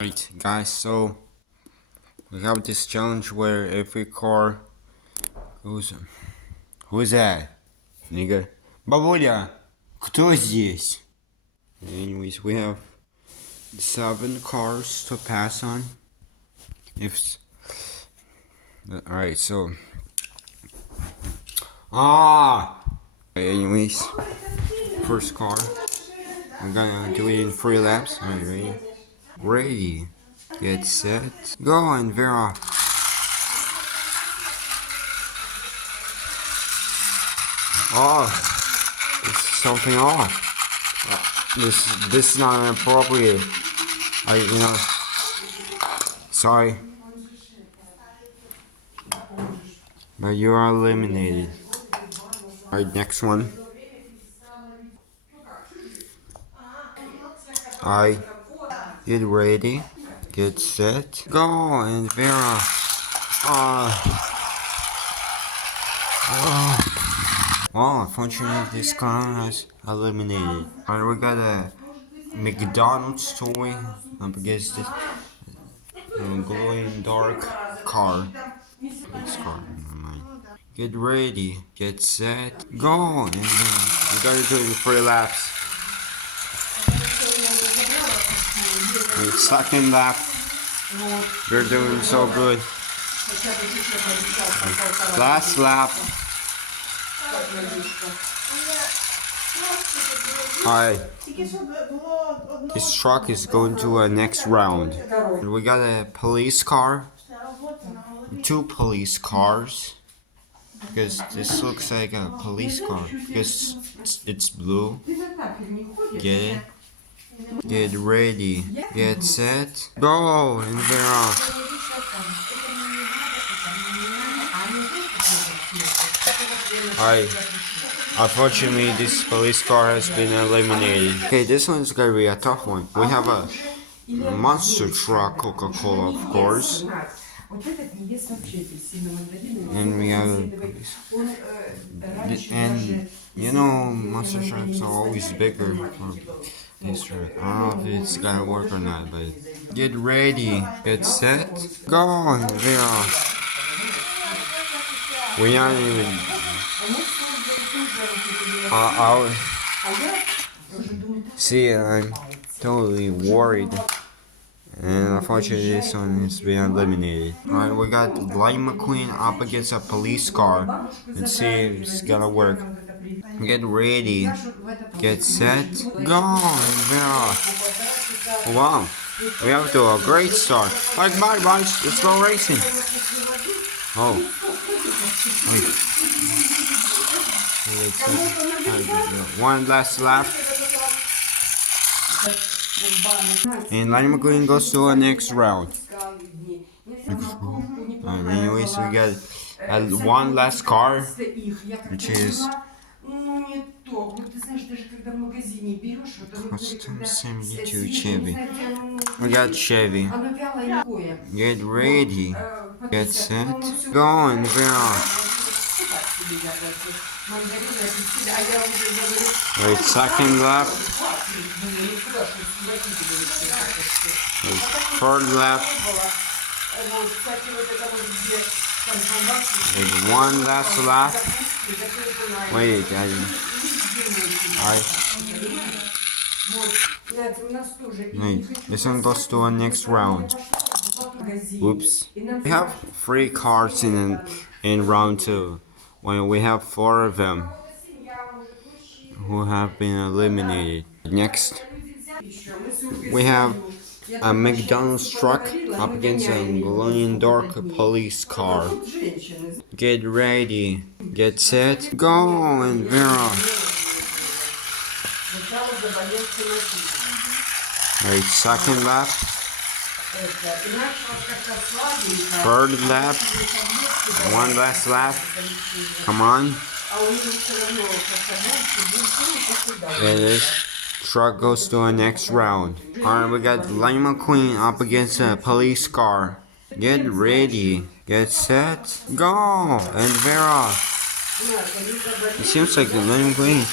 Right, guys, so we have this challenge where every car goes. Who is that? Nigga. Бабуля, кто здесь? Anyways, we have 7 cars to pass on. Alright, so. Anyways, first car. I'm gonna do it in 3 laps. Alright, ready? Ready. Get set. Go and Vera. It's something off. This is not appropriate. Sorry. But you are eliminated. Alright, next one. Alright, get ready, get set, go, and Vera. Unfortunately, this car has eliminated. Alright, we got a McDonald's toy up against this glowing dark car. This car, never mind. Get ready, get set, go, and we gotta do it in 3 laps. The second lap, you're doing so good. Last lap. Alright, this truck is going to a next round. We got a police car, 2 police cars, because this looks like a police car, because it's blue. Get it? Get ready, get set, go, and they're off. Alright, unfortunately this police car has been eliminated. Okay, this one's gonna be a tough one. We have a monster truck Coca-Cola, of course. And we have a police. And you know, monster trucks are always bigger. This truck. I don't know if it's gonna work or not, but get ready, get set, go, and they're off. We aren't even. See, I'm totally worried. And unfortunately, this one has been eliminated. Alright, we got Lightning McQueen up against a police car. Let's see if it's gonna work. Get ready, get set, go, and they're off. Wow, we have to a great start. Like, bye, boys, let's go racing. Oh, wait. One last lap. And Lightning McQueen goes to the next round. Anyways, we got one last car, which is custom 72 Chevy. We got Chevy. Get ready, get set, go, and we're off. Wait, second lap. Wait, third lap. Wait, one last lap. Wait, Wait, this one goes to our next round. Oops. We have 3 cars in round 2. When we have 4 of them who have been eliminated. Next, we have a McDonald's truck up against a glowing dark police car. Get ready, get set, go, and we're off. Alright, second lap. Third lap. One last lap. Come on. There it is. Truck goes to the next round. Alright, we got Lightning McQueen up against a police car. Get ready. Get set. Go! And they're off. It seems like the Lightning McQueen.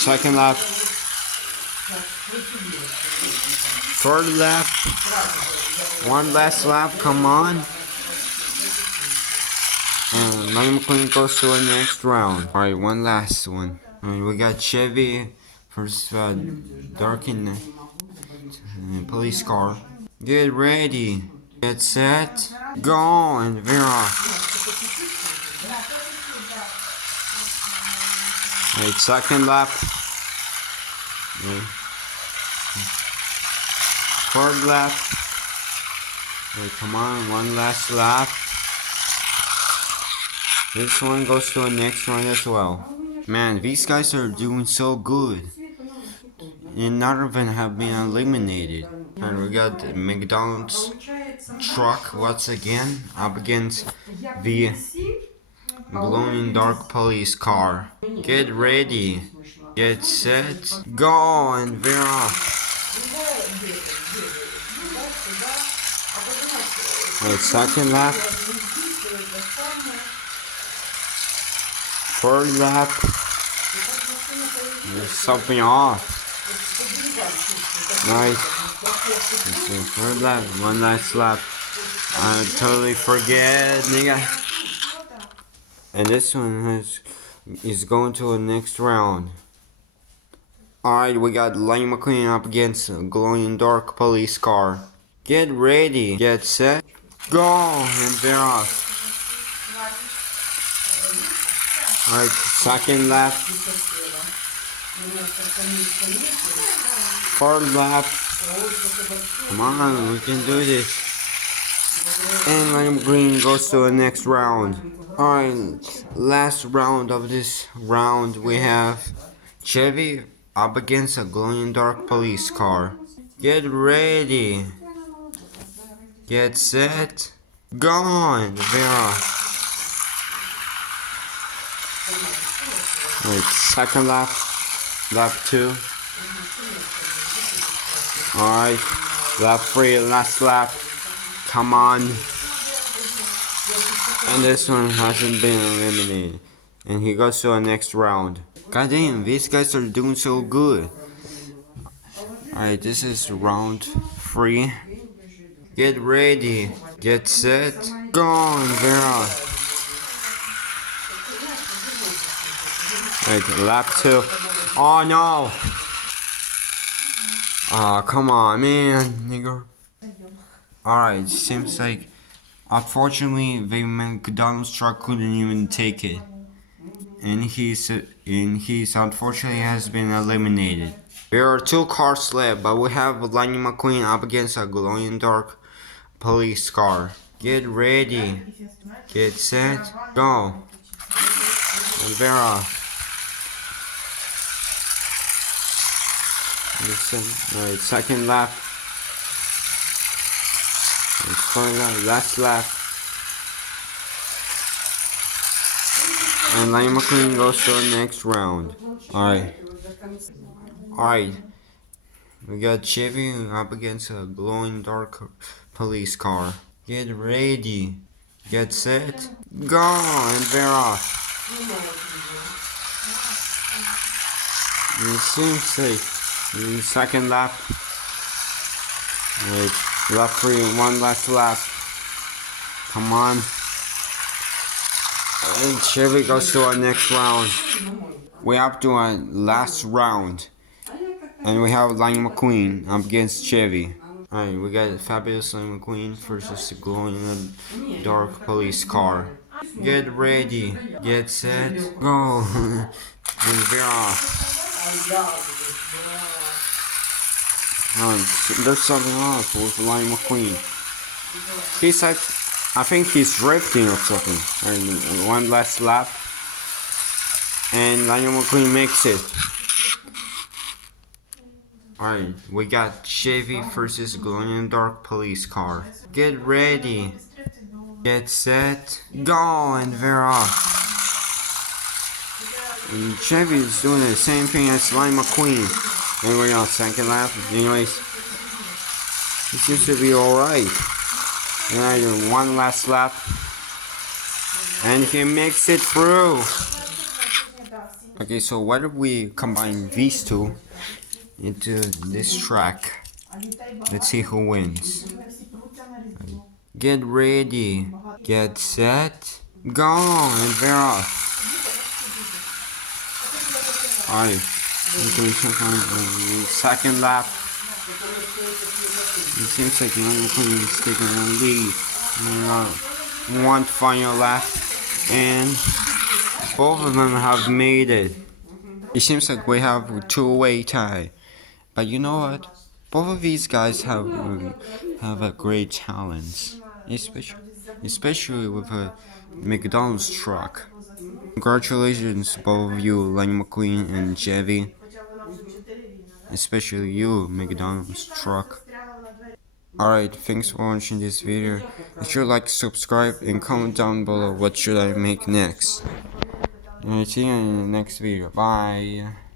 Second lap. Third lap. One last lap, come on. And Lightning McQueen goes to the next round. Alright, one last one. And we got Chevy versus Darkin police car. Get ready. Get set. Go and veer off. Alright, second lap. Third lap. Alright, come on, one last lap. This one goes to the next round as well. Man, these guys are doing so good. And none of them have been eliminated. And we got the McDonald's truck once again up against the glowing dark police car. Get ready. Get set. Go and veer off. Wait, second lap. Third lap. There's something off. Nice. Third lap. One last lap. I totally forget, nigga. And this one is going to the next round. Alright, we got Lightning McQueen up against a glowing dark police car. Get ready. Get set. Go and veer off. Alright, second lap. Third lap. Come on, we can do this. And Lightning McQueen goes to the next round. Alright, last round of this round we have Chevy up against a glowing dark police car. Get ready. Get set. Gone. Veer off. Wait, second lap. Lap 2. Alright. Lap 3, last lap. Come on. And this one hasn't been eliminated. And he goes to the next round. God damn, these guys are doing so good. Alright, this is round 3. Get ready. Get set. Go on, Vera. Wait, lap 2. Oh no! Aw, come on, man, nigga. Alright, seems like unfortunately the McDonald's truck couldn't even take it. And he's unfortunately has been eliminated. There are 2 cars left, but we have Lightning McQueen up against a glowing dark police car. Get ready. Get set. Go. And Vera. Alright, second lap. Last lap. And Lightning McQueen goes to the next round. Alright. Alright. We got Chevy up against a glowing dark police car. Get ready. Get set. Go and veer off. It seems safe. In the second lap. Wait. Lap 3, one last lap. Come on. And Chevy goes to our next round. We have to our last round. And we have Lightning McQueen up against Chevy. Alright, we got Fabulous Lightning McQueen versus the glowing dark police car. Get ready. Get set. Go. And veer off. There's something off with Lightning McQueen. He's like, I think he's drifting or something. And one last lap. And Lightning McQueen makes it. Alright, we got Chevy versus glowing dark police car. Get ready. Get set. Go and veer off. And Chevy is doing the same thing as Lightning McQueen. And we're on second lap. Anyways, he seems to be alright. And I do one last lap. And he makes it through. Okay, so what if we combine these two into this track? Let's see who wins. Get ready. Get set. Go! And we're off. Alright. We can check on the second lap. It seems like Glowning is taking a lead. One final lap. And both of them have made it. It seems like we have a two-way tie. But you know what? Both of these guys have a great talent, especially with a McDonald's truck. Congratulations, both of you, Lightning McQueen and Chevy. Especially you, McDonald's truck. Alright, thanks for watching this video. Be sure to like, subscribe, and comment down below what should I make next. And I'll see you in the next video. Bye.